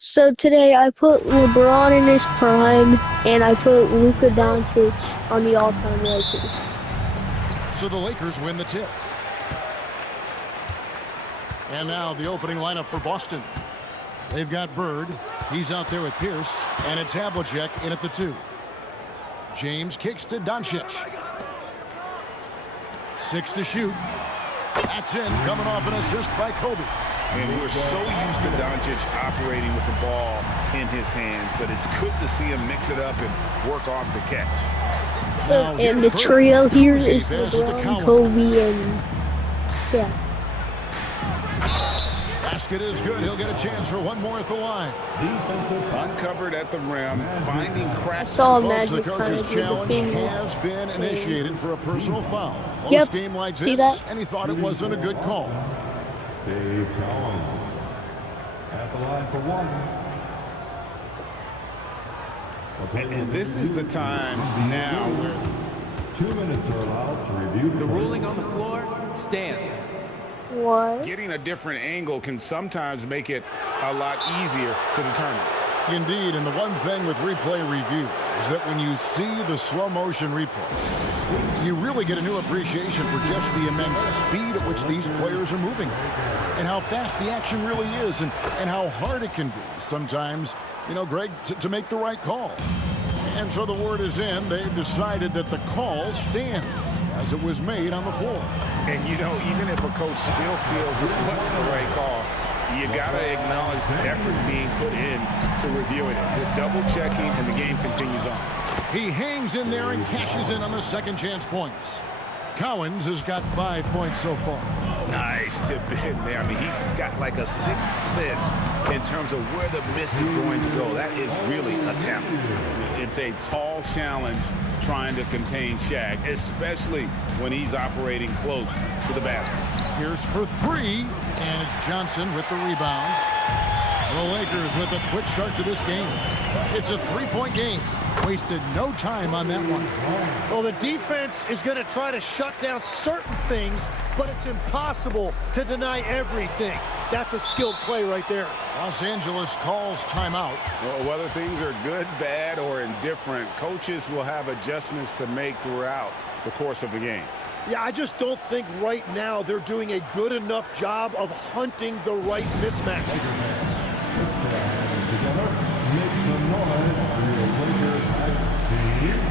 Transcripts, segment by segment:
So today I put LeBron in his prime, and I put Luka Doncic on the all-time Lakers. So the Lakers win the tip. And now the opening lineup for Boston. They've got Bird. He's out there with Pierce. And it's Havlicek in at the 2. James kicks to Doncic. 6 to shoot. That's in, coming off an assist by Kobe. And we're so used to Doncic operating with the ball in his hands, but it's good to see him mix it up and work off the catch. So, and the trio here is LeBron, Kobe, and Shaq. Basket is good. He'll get a chance for one more at the line. Uncovered at the rim, finding cracks. I saw Folks, Magic the kind coach's of do the challenge thing. has been initiated for a personal foul. Close Yep. game like this, See that? and he thought it wasn't a good call. Dave Collins at the line for one. And this is the time now where 2 minutes are allowed to review The ruling on the floor stands. What? getting a different angle can sometimes make it a lot easier to determine. Indeed, and the one thing with replay review is that when you see the slow motion replay, you really get a new appreciation for just the immense speed at which these players are moving and how fast the action really is and how hard it can be sometimes, you know, Greg, to make the right call. And so the word is in. They've decided that the call stands as it was made on the floor. And, you know, even if a coach still feels this wasn't the right call, you got to acknowledge the effort being put in to reviewing it. The double-checking, and the game continues on. He hangs in there and cashes in on the second chance points. Cowens has got 5 points so far. Nice tip in there. I mean, he's got like a sixth sense in terms of where the miss is going to go. That is really a talent. It's a tall challenge trying to contain Shaq, especially when he's operating close to the basket. Here's for 3, and it's Johnson with the rebound. The Lakers with a quick start to this game. It's a 3-point game. Wasted no time on that one. Well, the defense is going to try to shut down certain things, but it's impossible to deny everything. That's a skilled play right there. Los Angeles calls timeout. Well, whether things are good, bad, or indifferent, coaches will have adjustments to make throughout the course of the game. Yeah, I just don't think right now they're doing a good enough job of hunting the right mismatch. together. Make some noise for your Lakers team.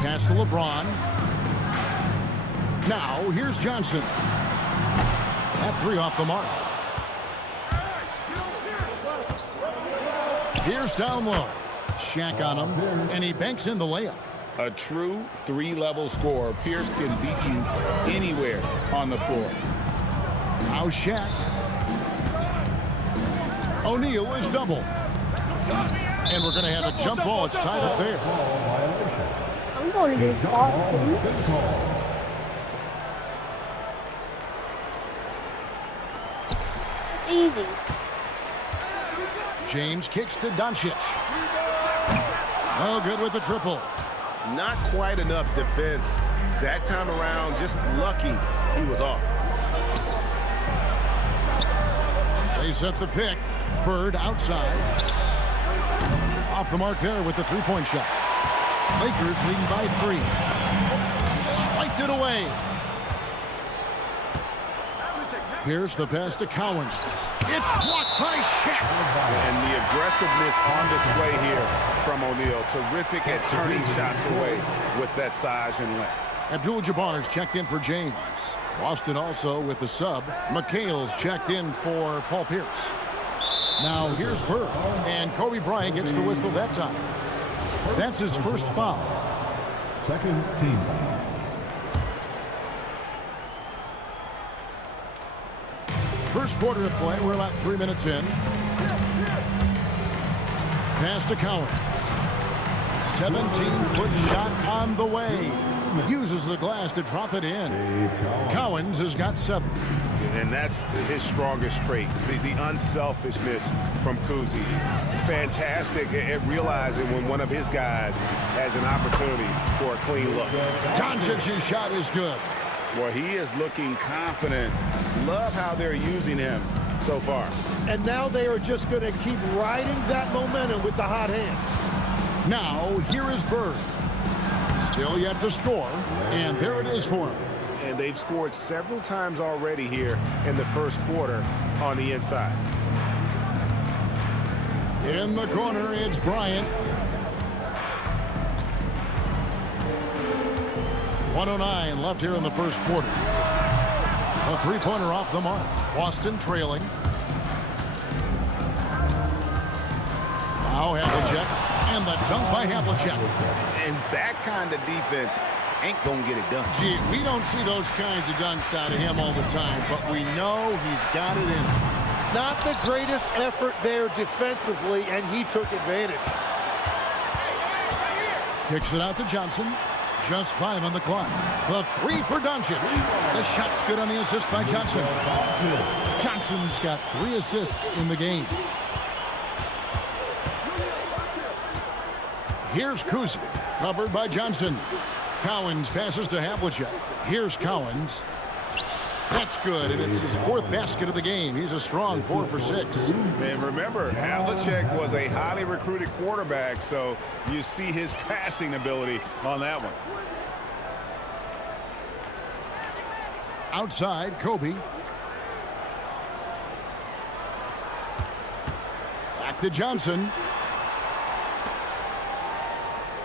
Pass to LeBron. Now, here's Johnson. That 3 off the mark. Here's down low. Shaq on him, and he banks in the layup. A true 3-level scorer. Pierce can beat you anywhere on the floor. Now Shaq. O'Neal is double. And we're going to have a jump ball. It's tied up there. I'm going against Boston. Easy. James kicks to Doncic. Oh, good with the triple. Not quite enough defense that time around. Just lucky he was off. They set the pick. Bird outside. Off the mark there with the 3-point shot. Lakers leading by 3. Swiped it away. Here's the pass to Cowens. It's blocked by Shaq. And the aggressiveness on display here from O'Neal. Terrific at turning shots away with that size and length. Abdul-Jabbar's checked in for James. Boston also with the sub. McHale's checked in for Paul Pierce. Now here's Bird, and Kobe Bryant gets the whistle that time. That's his first foul. Second team. First quarter of play, we're about 3 minutes in. Pass to Cowens. 17-foot shot on the way. Uses the glass to drop it in. Cowens has got 7. And that's his strongest trait, the unselfishness from Kuzi. Fantastic at realizing when one of his guys has an opportunity for a clean look. Doncic's shot is good. Well, he is looking confident. Love how they're using him so far. And now they are just going to keep riding that momentum with the hot hands. Now, here is Bird. Still yet to score, and there it is for him. And they've scored several times already here in the first quarter on the inside. In the corner, it's Bryant. 1:09 left here in the first quarter. A three-pointer off the mark. Boston trailing. Now Havlicek, and the dunk by Havlicek. And that kind of defense ain't gonna get it done. Gee, we don't see those kinds of dunks out of him all the time, but we know he's got it in him. Not the greatest effort there defensively, and he took advantage. Kicks it out to Johnson. Just 5 on the clock. The 3 for Doncic. The shot's good on the assist by Johnson. Johnson's got 3 assists in the game. Here's Kuzi, covered by Johnson. Cowens passes to Havlicek. Here's Cowens. That's good, and it's his 4th basket of the game. He's a strong 4 for 6. And remember, Havlicek was a highly recruited quarterback, so you see his passing ability on that one. Outside, Kobe. Back to Johnson.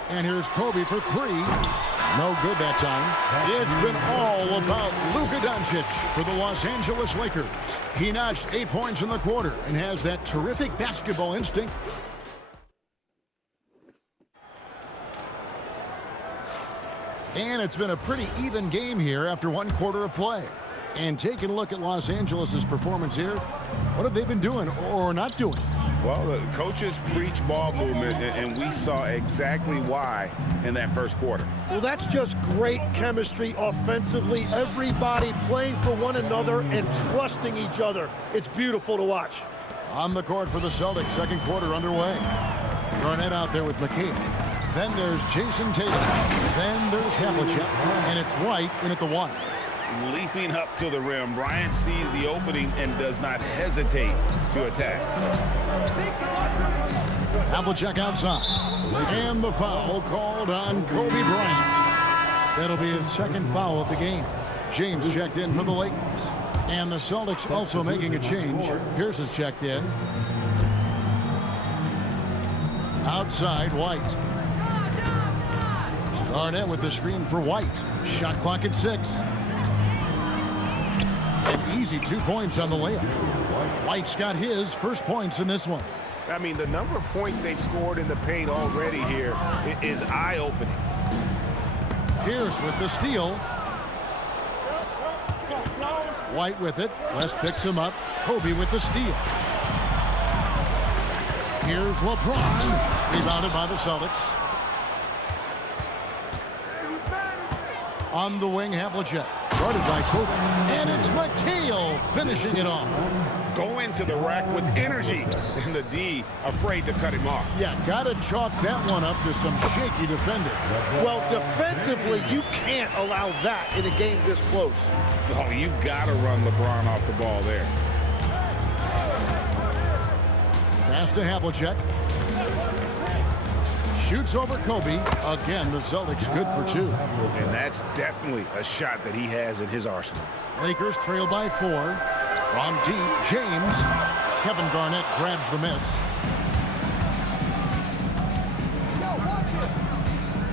And here's Kobe for 3. No good that time. It's been all about Luka Doncic for the Los Angeles Lakers. He notched 8 points in the quarter and has that terrific basketball instinct. And it's been a pretty even game here after 1 quarter of play. And taking a look at Los Angeles' performance here, what have they been doing or not doing? Well, the coaches preach ball movement, and we saw exactly why in that first quarter. Well, that's just great chemistry offensively. Everybody playing for one another and trusting each other. It's beautiful to watch. On the court for the Celtics, second quarter underway. Garnett out there with McKee. Then there's Jason Tatum. Then there's Havlicek. And it's White in at the 1. Leaping up to the rim, Bryant sees the opening and does not hesitate to attack. Havlicek outside. And the foul called on Kobe Bryant. That'll be his 2nd foul of the game. James checked in for the Lakers. And the Celtics also making a change. Pierce has checked in. Outside, White. Garnett with the screen for White. Shot clock at 6. An easy 2 points on the layup. White's got his first points in this one. I mean, the number of points they've scored in the paint already here is eye-opening. Pierce with the steal. White with it. West picks him up. Kobe with the steal. Here's LeBron. Rebounded by the Celtics. On the wing, Havlicek. Guarded by Kobe. And it's McHale finishing it off. Going to the rack with energy. And the D afraid to cut him off. Yeah, got to chalk that one up to some shaky defending. Well, defensively, you can't allow that in a game this close. Oh, you got to run LeBron off the ball there. Pass to Havlicek. Shoots over Kobe. Again, the Celtics good for 2. And that's definitely a shot that he has in his arsenal. Lakers trail by 4. From deep, James. Kevin Garnett grabs the miss.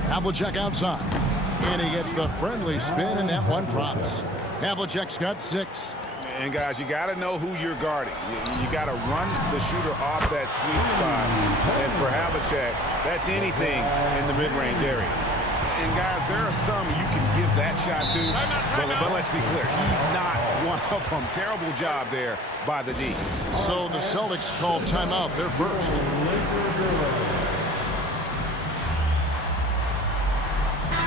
Havlicek outside. And he gets the friendly spin, and that one drops. Havlicek's got 6. And guys, you got to know who you're guarding. You got to run the shooter off that sweet spot. And for Havlicek, that's anything in the mid-range area. And guys, there are some you can give that shot to, but let's be clear, he's not one of them. Terrible job there by the D. So the Celtics called timeout. They're first.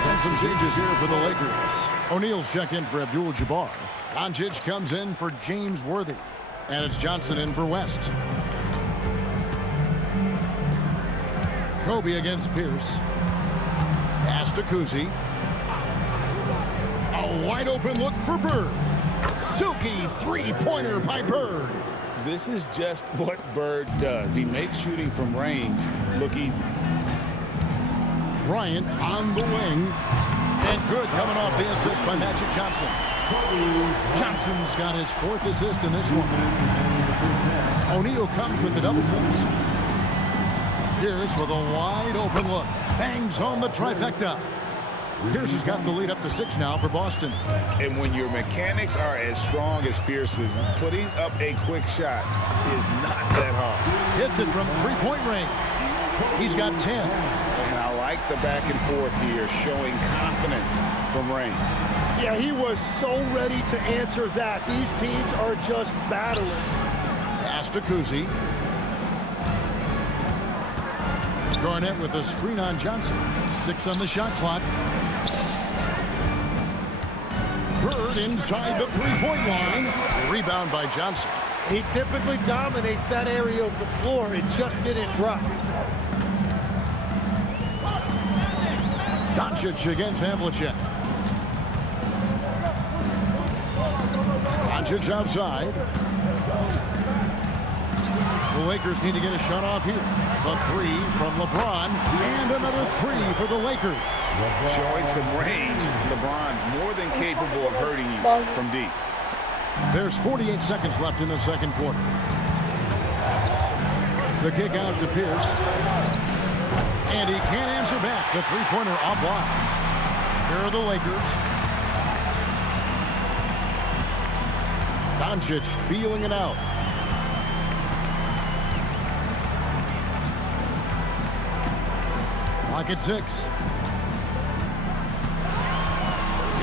And some changes here for the Lakers. O'Neal's check in for Abdul-Jabbar. Doncic comes in for James Worthy. And it's Johnson in for West. Kobe against Pierce. Pass to Kuzi. A wide open look for Bird. Silky three-pointer by Bird. This is just what Bird does. He makes shooting from range look easy. Bryant on the wing. And good coming off the assist by Magic Johnson. Johnson's got his 4th assist in this one. O'Neal comes with the double team. Pierce with a wide open look. Bangs home the trifecta. Pierce has got the lead up to 6 now for Boston. And when your mechanics are as strong as Pierce's, putting up a quick shot is not that hard. Hits it from three-point range. He's got 10. And I like the back and forth here, showing confidence from range. Yeah, he was so ready to answer that. These teams are just battling. Pass to Kuzi. Garnett with a screen on Johnson. 6 on the shot clock. Bird inside the three-point line. Rebound by Johnson. He typically dominates that area of the floor. It just didn't drop. Doncic against Havlicek. Doncic outside. The Lakers need to get a shot off here. The 3 from LeBron, and another 3 for the Lakers. Showing some range. LeBron more than capable of hurting you from deep. There's 48 seconds left in the second quarter. The kick out to Pierce. And he can't answer back. The three-pointer offline. Here are the Lakers. Doncic feeling it out. Clock at 6.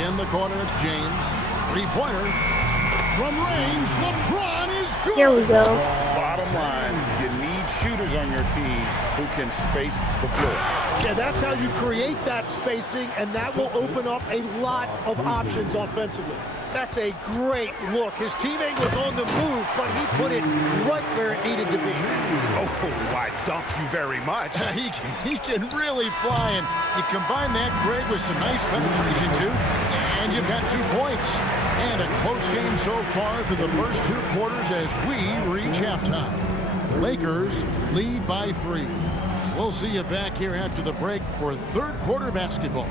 In the corner, it's James. Three-pointer. From range, LeBron is good. Here we go. Bottom line, you need shooters on your team who can space the floor. Yeah, that's how you create that spacing, and that will open up a lot of options offensively. That's a great look. His teammate was on the move, but he put it right where it needed to be. Oh, why, thank you very much. He can really fly, and you combine that, Greg, with some nice penetration, too, and you've got 2 points. And a close game so far through the first 2 quarters as we reach halftime. Lakers lead by 3. We'll see you back here after the break for third quarter basketball.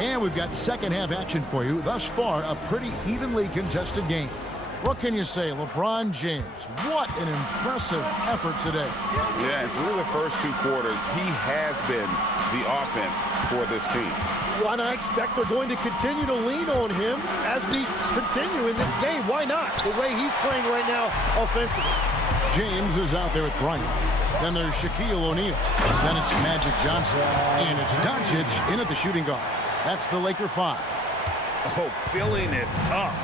And we've got second half action for you. Thus far, a pretty evenly contested game. What can you say, LeBron James? What an impressive effort today. Yeah, and through the first 2 quarters, he has been the offense for this team. Well, and I expect they're going to continue to lean on him as we continue in this game. Why not? The way he's playing right now offensively. James is out there with Bryant. Then there's Shaquille O'Neal. Then it's Magic Johnson. And it's Doncic in at the shooting guard. That's the Laker 5. Oh, filling it up.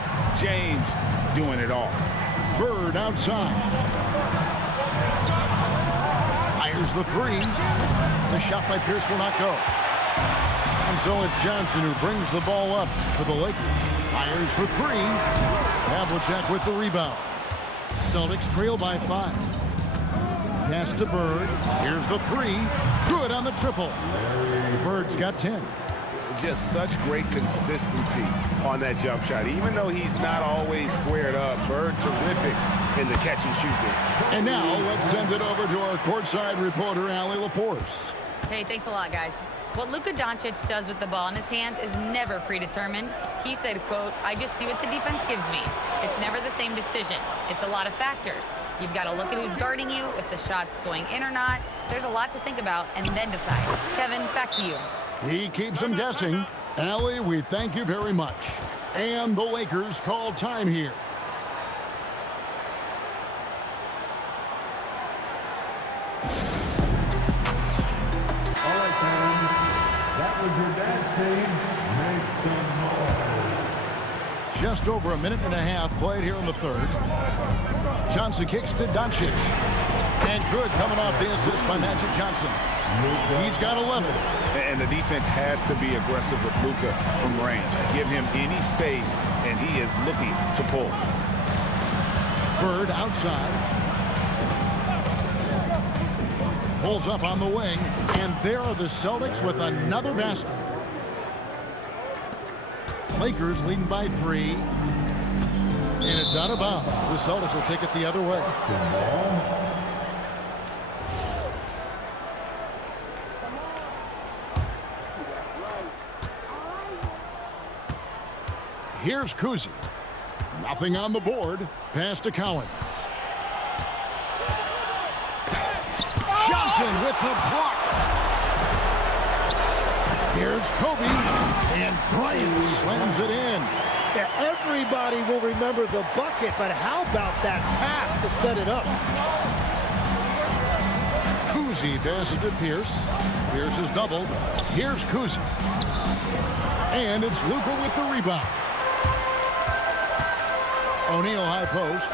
James doing it all. Bird outside. Fires Here's the three. The shot by Pierce will not go. And so it's Johnson who brings the ball up for the Lakers. Fires for three. Havlicek with the rebound. Celtics trail by 5. Pass to Bird. Here's the three. Good on the triple. Bird's got 10. Just such great consistency on that jump shot. Even though he's not always squared up, Bird terrific in the catch and shoot game. And now let's send it over to our courtside reporter, Allie LaForce. Hey, thanks a lot, guys. What Luka Doncic does with the ball in his hands is never predetermined. He said, quote, "I just see what the defense gives me. It's never the same decision. It's a lot of factors. You've got to look at who's guarding you, if the shot's going in or not. There's a lot to think about and then decide." Kevin, back to you. He keeps them guessing. Allie, we thank you very much. And the Lakers call time here. All right, fans. That was your dance team. Make some noise. Just over a minute and a half played here in the third. Johnson kicks to Doncic. And good coming off the assist by Magic Johnson. He's got 11. And the defense has to be aggressive with Luka from range. Give him any space, and he is looking to pull. Bird outside. Pulls up on the wing. And there are the Celtics with another basket. Lakers leading by 3. And it's out of bounds. The Celtics will take it the other way. Here's Kuzi. Nothing on the board. Pass to Collins. Johnson with the block. Here's Kobe. And Bryant slams it in. Yeah, everybody will remember the bucket, but how about that pass to set it up? Kuzi passes to Pierce. Pierce is doubled. Here's Kuzi. And it's Luka with the rebound. O'Neal high post.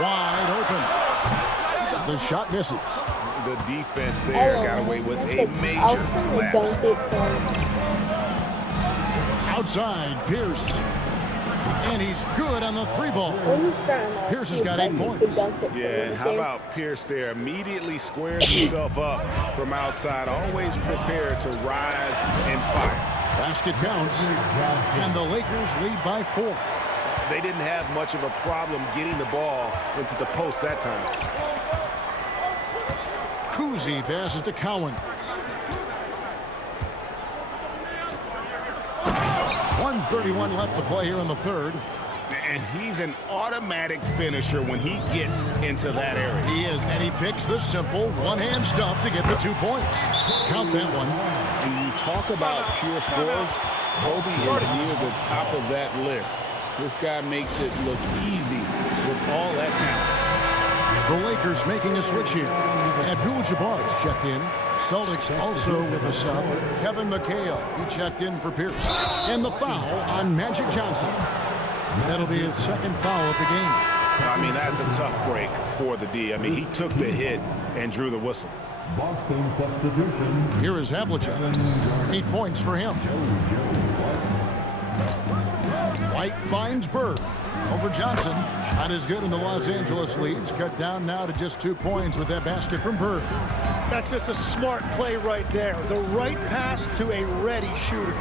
Wide open. The shot misses. The defense there got away with a major lapse. Outside, Pierce. And he's good on the 3 ball. Pierce has got 8 points. Yeah, and how about Pierce there? Immediately squares himself up from outside. Always prepared to rise and fire. Basket counts. And the Lakers lead by 4. They didn't have much of a problem getting the ball into the post that time. Kuzi passes to Collins. 1:31 left to play here in the third. And he's an automatic finisher when he gets into that area. He is, and he picks the simple one-hand stuff to get the 2 points. Count that one. And you talk about pure scores, Kobe is near the top of that list. This guy makes it look easy with all that talent. The Lakers making a switch here. Abdul-Jabbar is checked in. Celtics also with a sub. Kevin McHale, he checked in for Pierce. And the foul on Magic Johnson. That'll be his second foul of the game. I mean, that's a tough break for the D. I mean, he took the hit and drew the whistle. Boston substitution. Here is Havlicek. 8 points for him. White finds Bird over Johnson. Shot is good, and the Los Angeles leads cut down now to just 2 points with that basket from Bird. That's just a smart play right there. The right pass to a ready shooter.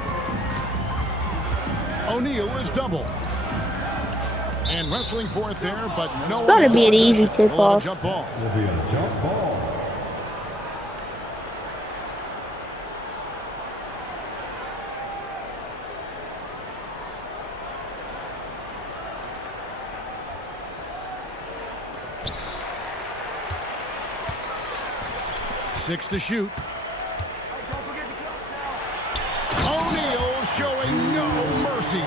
O'Neal is double. And wrestling for it there, but no. It's gotta be an easy tip-off. Jump ball. Will be a jump ball. Six to shoot. O'Neal showing no mercy.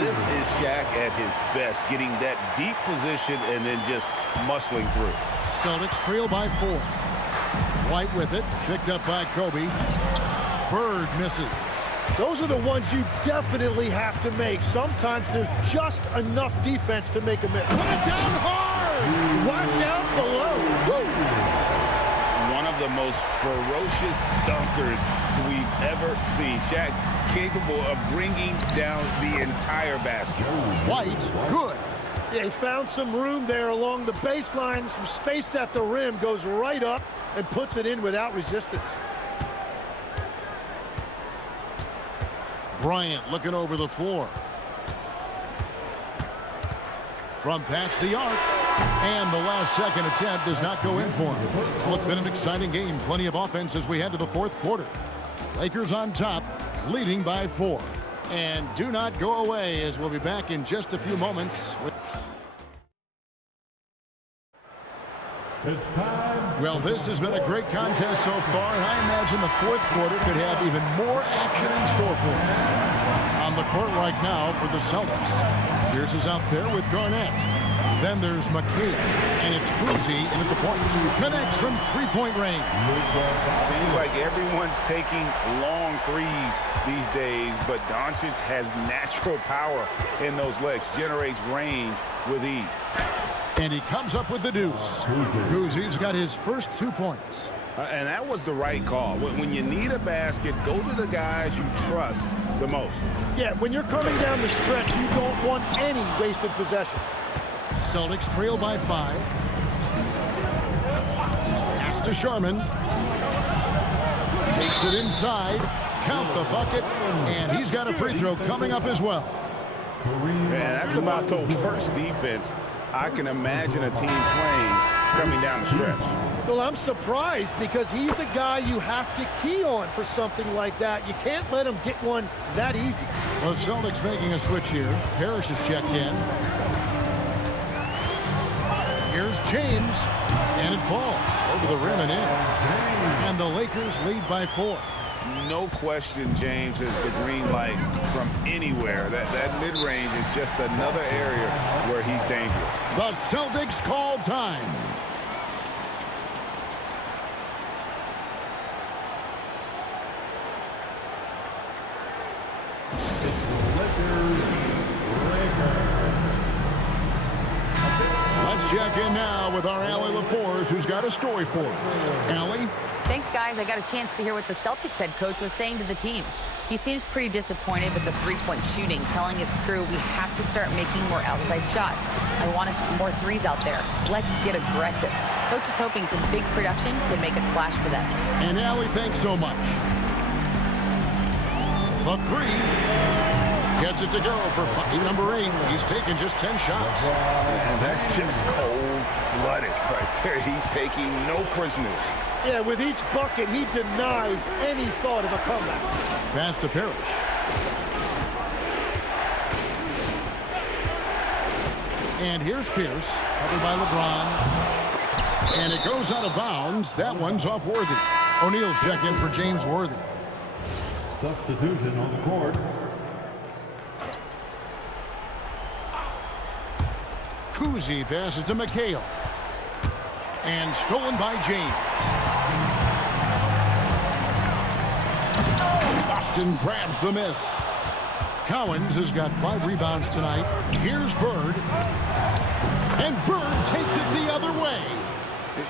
This is Shaq at his best, getting that deep position and then just muscling through. Celtics trail by 4. White with it, picked up by Kobe. Bird misses. Those are the ones you definitely have to make. Sometimes there's just enough defense to make a miss. Put it down hard! Watch out below. Woo! most ferocious dunkers we've ever seen. Shaq capable of bringing down the entire basket. White, good. Yeah, he found some room there along the baseline, some space at the rim, goes right up and puts it in without resistance. Bryant looking over the floor. From past the arc. And the last second attempt does not go in for him. Well, it's been an exciting game. Plenty of offense as we head to the fourth quarter. Lakers on top, leading by 4. And do not go away, as we'll be back in just a few moments. Well, this has been a great contest so far, and I imagine the fourth quarter could have even more action in store for us. On the court right now for the Celtics. Pierce is out there with Garnett. Then there's McKay, and it's Cousy in at the point. Connects from three-point range. Seems like everyone's taking long threes these days, but Doncic has natural power in those legs, generates range with ease. And he comes up with the deuce. Cousy's got his first 2 points. And that was the right call. When you need a basket, go to the guys you trust the most. Yeah, when you're coming down the stretch, you don't want any wasted possessions. Celtics trail by 5. Pass to Sharman. Takes it inside. Count the bucket. And he's got a free throw coming up as well. Man, that's about the worst defense I can imagine a team playing coming down the stretch. Well, I'm surprised because he's a guy you have to key on for something like that. You can't let him get one that easy. The Celtics making a switch here. Parrish is checked in. Here's James, and it falls over the rim and in. And the Lakers lead by 4. No question James has the green light from anywhere. That mid-range is just another area where he's dangerous. The Celtics call time. Let's check in now with our Allie LaForce, who's got a story for us. Allie? Thanks, guys. I got a chance to hear what the Celtics head coach was saying to the team. He seems pretty disappointed with the three-point shooting, telling his crew we have to start making more outside shots. I want to see more threes out there. Let's get aggressive. Coach is hoping some big production can make a splash for them. And Allie, thanks so much. The 3 gets it to go for bucket number 8. He's taken just 10 shots. And that's just cold-blooded right there. He's taking no prisoners. Yeah, with each bucket, he denies any thought of a comeback. Pass to Parrish. And here's Pierce, covered by LeBron. And it goes out of bounds. That one's off Worthy. O'Neal's checked in for James Worthy. Substitution on the court. Cousy passes to McHale. And stolen by James. Boston grabs the miss. Cowens has got 5 rebounds tonight. Here's Bird. And Bird takes it the other way.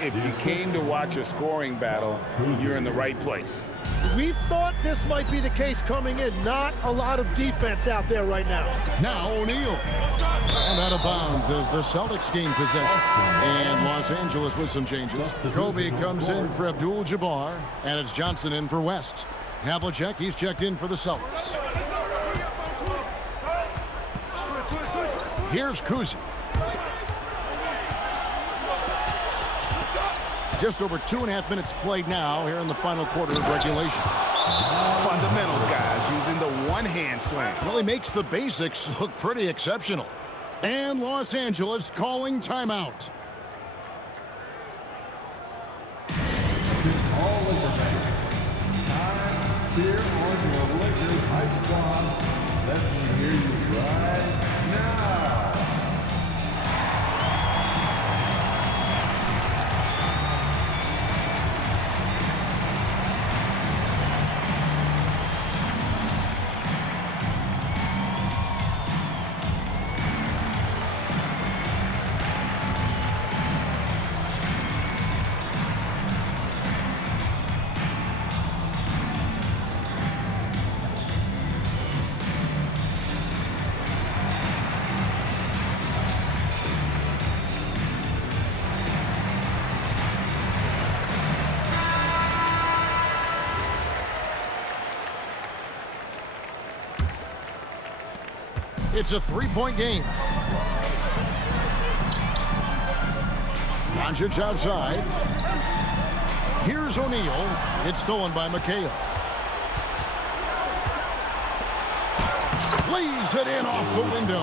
If you came to watch a scoring battle, you're in the right place. We thought this might be the case coming in. Not a lot of defense out there right now. Now O'Neal. And out of bounds as the Celtics gain possession. And Los Angeles with some changes. Kobe comes in for Abdul-Jabbar. And it's Johnson in for West. Havlicek, he's checked in for the Celtics. Here's Cousy. Just over 2.5 minutes played now here in the final quarter of regulation. Fundamentals, guys, using the one-hand slam. Really makes the basics look pretty exceptional. And Los Angeles calling timeout. All Laker fans, time here on your Lakers Hype Squad. Let me hear you right now. It's a three-point game. Doncic outside. Here's O'Neal. It's stolen by McHale. Lays it in off the window.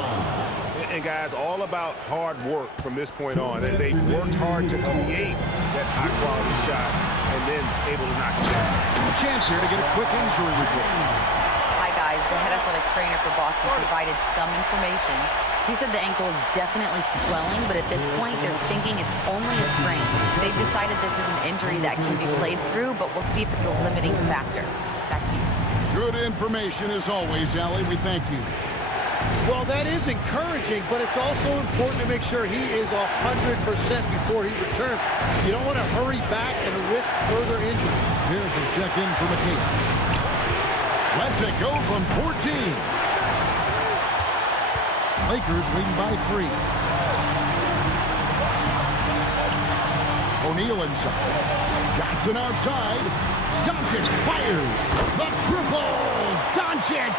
And guys, all about hard work from this point on. They've worked hard to create that high-quality shot and then able to knock it down. A chance here to get a quick injury report. Hi, guys. The head athletic trainer for Boston provided some information. He said the ankle is definitely swelling, but at this point, they're thinking it's only a sprain. They've decided this is an injury that can be played through, but we'll see if it's a limiting factor. Back to you. Good information as always, Allie. We thank you. Well, that is encouraging, but it's also important to make sure he is 100% before he returns. You don't want to hurry back and risk further injury. Here's his check-in for McHale. Let's it go from 14. Lakers leading by 3. O'Neal inside. Johnson outside. Doncic fires. The triple. Doncic.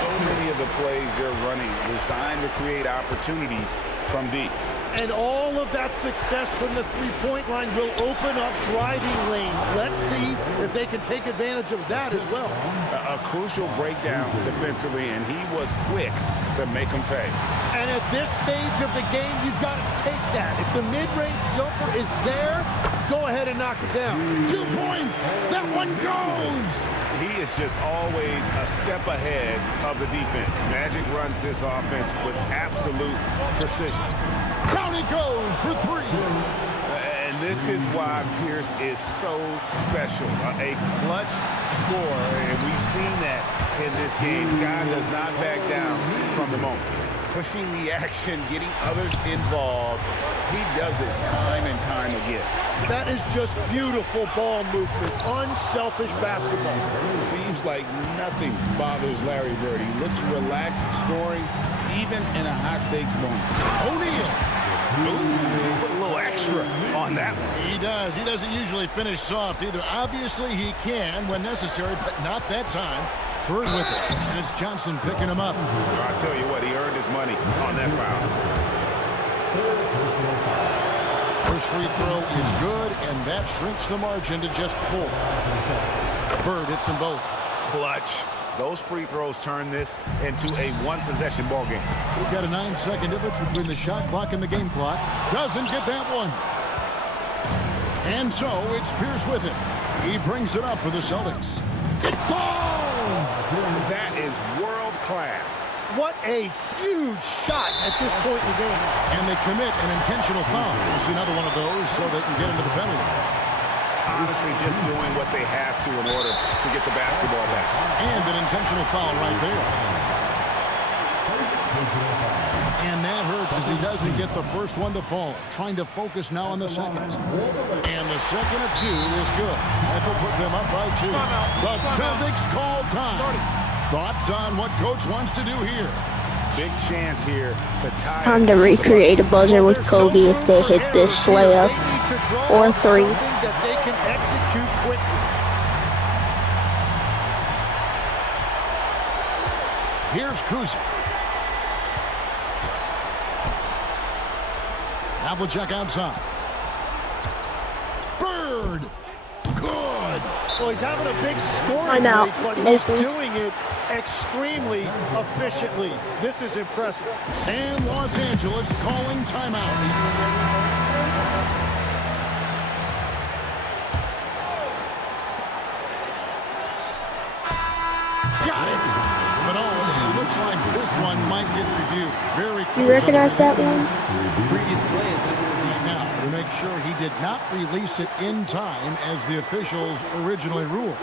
So many of the plays they're running designed to create opportunities from deep. And all of that success from the three-point line will open up driving lanes. Let's see if they can take advantage of that as well. A crucial breakdown defensively, and he was quick to make them pay. And at this stage of the game, you've got to take that. If the mid-range jumper is there, go ahead and knock it down. 2 points. That one goes. He is just always a step ahead of the defense. Magic runs this offense with absolute precision. Down it goes for 3. And this is why Pierce is so special. A clutch scorer, and we've seen that in this game. Guy does not back down from the moment. Pushing the action, getting others involved. He does it time and time again. That is just beautiful ball movement, unselfish basketball. Seems like nothing bothers Larry Bird. He looks relaxed, scoring, even in a high-stakes moment. O'Neal. Ooh, put a little extra on that one. He does. He doesn't usually finish soft either. Obviously, he can when necessary, but not that time. Bird with it, and it's Johnson picking him up. I'll tell you what, he earned his money on that foul. First free throw is good, and that shrinks the margin to just 4. Bird hits them both. Clutch. Those free throws turn this into a one-possession ball game. We've got a 9-second difference between the shot clock and the game clock. Doesn't get that one. And so it's Pierce with it. He brings it up for the Celtics. It falls! That is world class. What a huge shot at this point in the game. And they commit an intentional foul. It's another one of those so they can get into the penalty. Honestly, just doing what they have to in order to get the basketball back. And an intentional foul right there. And that hurts as he doesn't get the first one to fall. Trying to focus now on the second. And the second of 2 is good. That will put them up by 2. The Celtics call time. Thoughts on what coach wants to do here? Big chance here to tie. It's time to recreate a buzzer with Kobe if they hit this layup or 3. That they can execute quickly. Here's Kuzma. Havlicek outside. Bird. Good. Well, he's having a big scoring Timeout. rate, but he's doing it extremely efficiently. This is impressive. And Los Angeles calling timeout. Got it. But it looks like this one might get reviewed. Very close. You recognize that one? Previous play is Right now to make sure he did not release it in time as the officials originally ruled.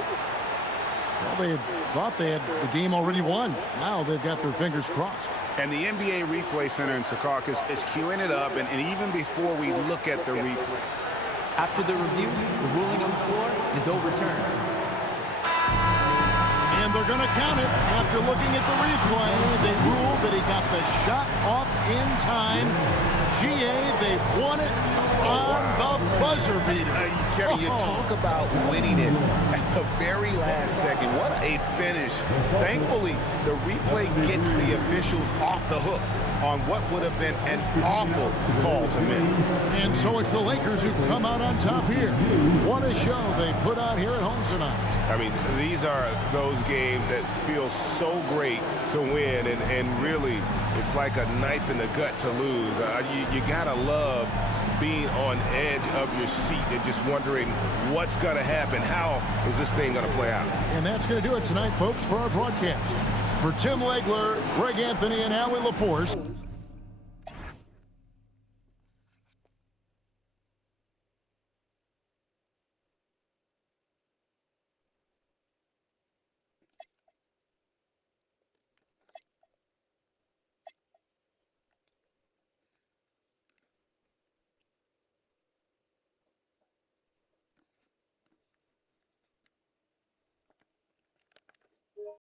Well, they had thought they had the game already won. Now they've got their fingers crossed. And the NBA Replay Center in Secaucus is queuing it up, and even before we look at the replay. After the review, the ruling on the floor is overturned. And they're going to count it. After looking at the replay, they ruled that he got the shot off in time. GA, they won it on the buzzer beater. Kevin, you talk about winning it at the very last second. What a finish. Thankfully, the replay gets the officials off the hook on what would have been an awful call to miss. And so it's the Lakers who come out on top here. What a show they put on here at home tonight. I mean, these are those games that feel so great to win, and really, it's like a knife in the gut to lose. You gotta love being on edge of your seat and just wondering what's gonna happen. How is this thing gonna play out? And that's gonna do it tonight, folks, for our broadcast. For Tim Legler, Greg Anthony, and Allie LaForce,